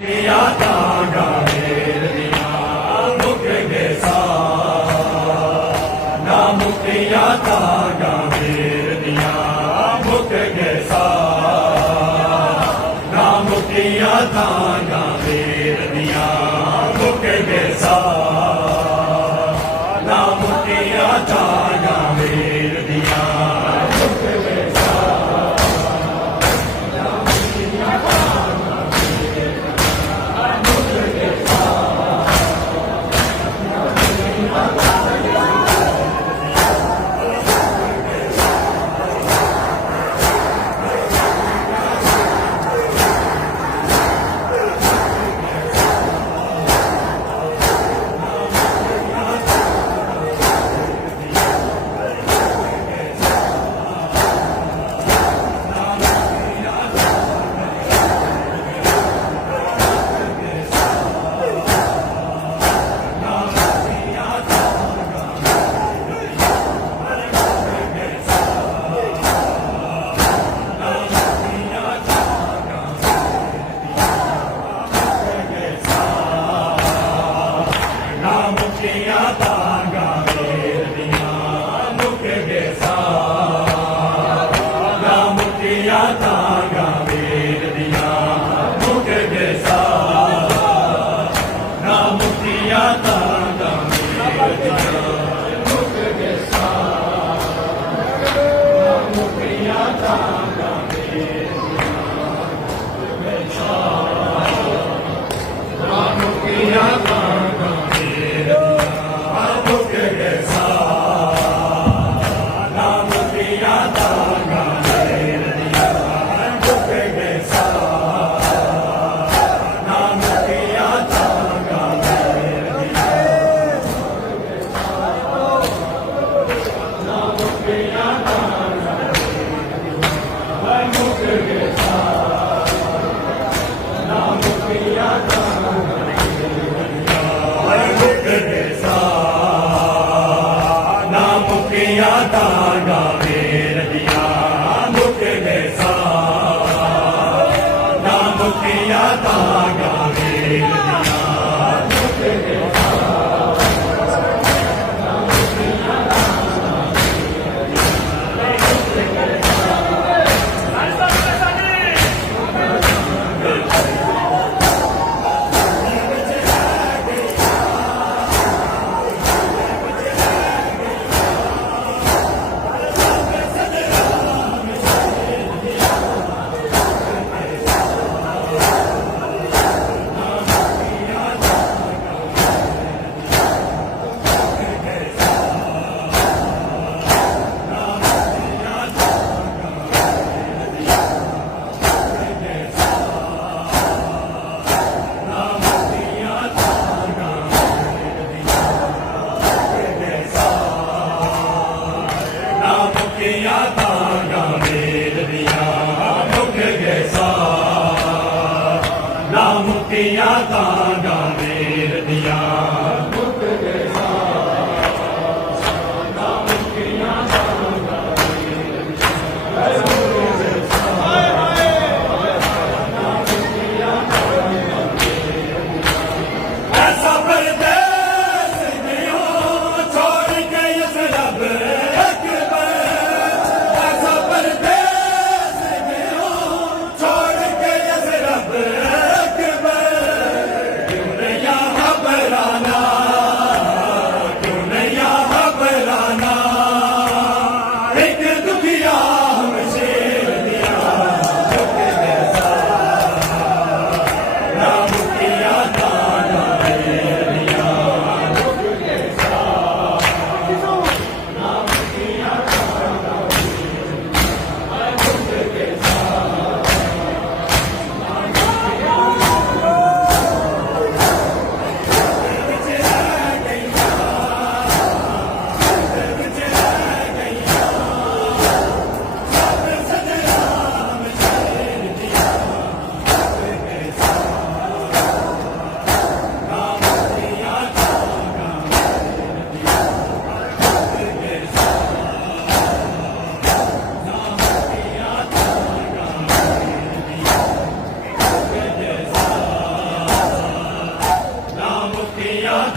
Beraber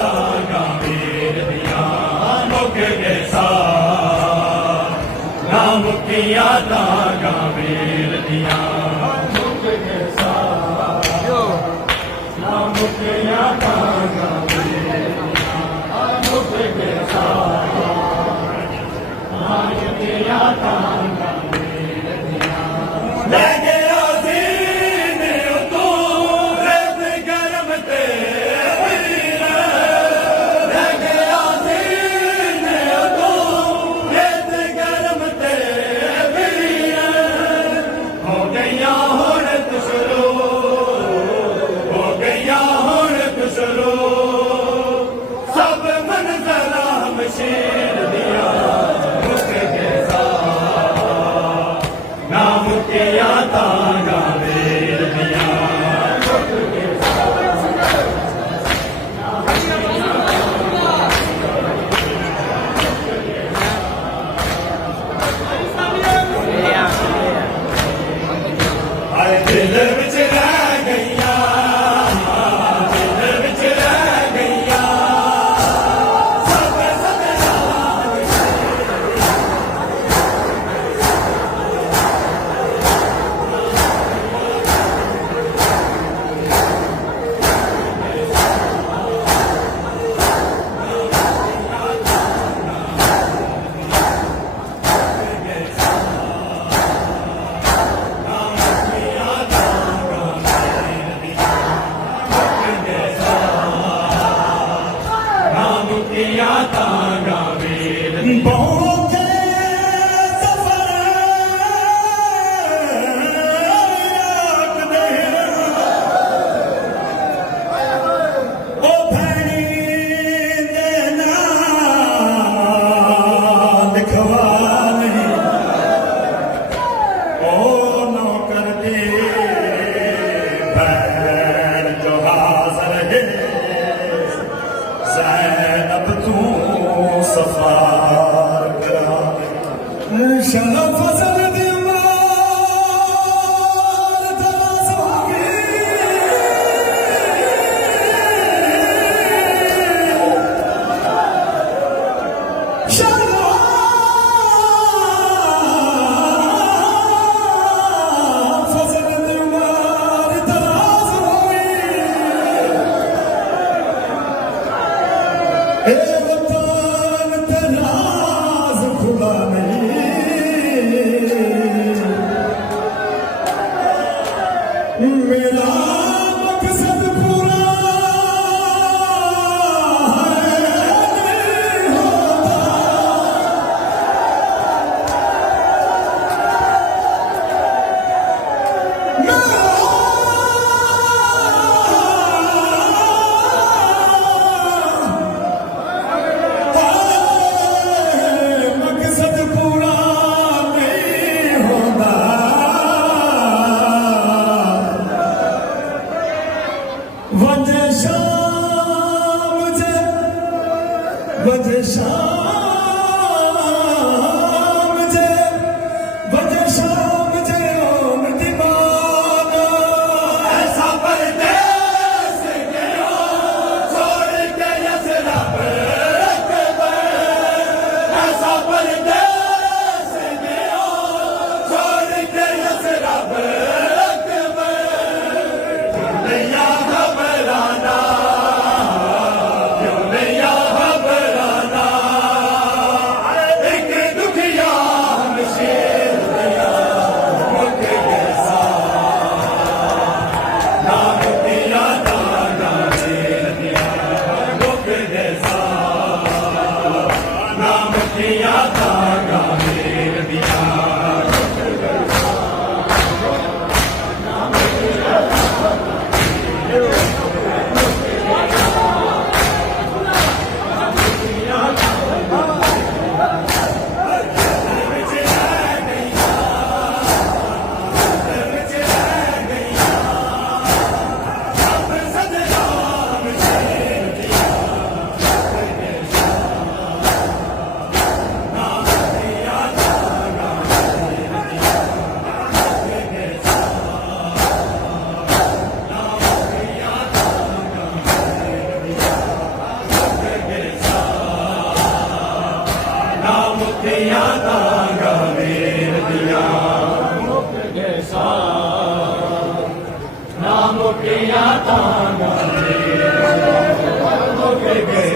तांगा वीर दिया मुक गए सार ना मुकिया तांगा वीर दिया मुक गए सार ना मुकिया तांगा वीर दिया मुक गए सार ना मुकिया तांगा वीर दिया ले गया दीन तू रेत गरम ते वीर ले गया दीन तू रेत गरम ते वीर हो गया हुण तुसरो हो गया हुण तुसरो सब मंजरा मशीर दिया मुक गए सार ना मुकिया तांगा वीर दिया मुक गए आए दिल विच रह गईया दिल विच रह गईया सब सदरा ना मुकिया तांगा वीर बहुत सफर आखदे ओ भैणी दे नाल लिखवा नहीं ओ नौकर दी भैण जो हाज़र है ज़ैनब तू सफ़ार करा शरफ़ फज़ल दी मार तराज़ोगी शरफ़ फज़ल दी मार तराज़ोगी ए वतन तराज़ खुला नहीं मेरा मकसद पूरा नहीं होता मकसद पूरा नहीं होता वजह शाम जे वजह शाम जे वजह शाम जे ओन दीवाना ऐसा परदेस गयो छोड़ के यसरब ऐसा परदेस गयो छोड़ के यसरब नैया घबराना क्यों नैया घबराना ਮੁੱਕੀਆਂ ਤਾਂਗਾ ਵੀਰ ਦੀਆਂ ਨਾ ਮੁੱਕੀਆਂ ਤਾਂਗਾ ਵੀਰ ਮੁੱਕ ਗਏ